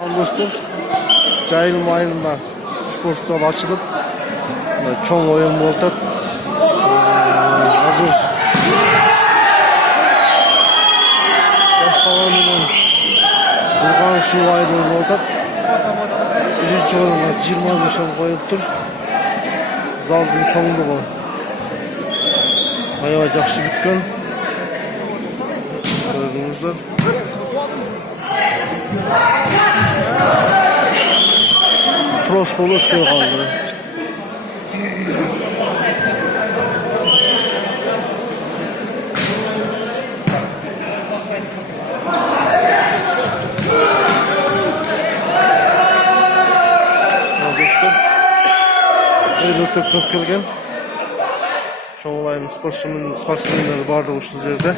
Dostlar, Jayılma ayılında spor zal açılıp çoğun oyun oldu. Hazır başlamadan bulgan su ayrılığı oldu. Birinci oyunga 20 so'm koyuptur. Zalдың çoğunluğu bayağı жақсы bitken. Gördüğünüzler. Tros bolu ötmeye kaldı. Öyle ötüp kelgen. Çon-Alay'ın sportsmenleri barda uçtu yerde.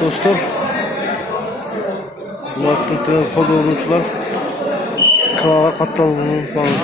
Dostlar, bu aktiviteler kolu olmuşlar. Kanala katılmayı unutmayın.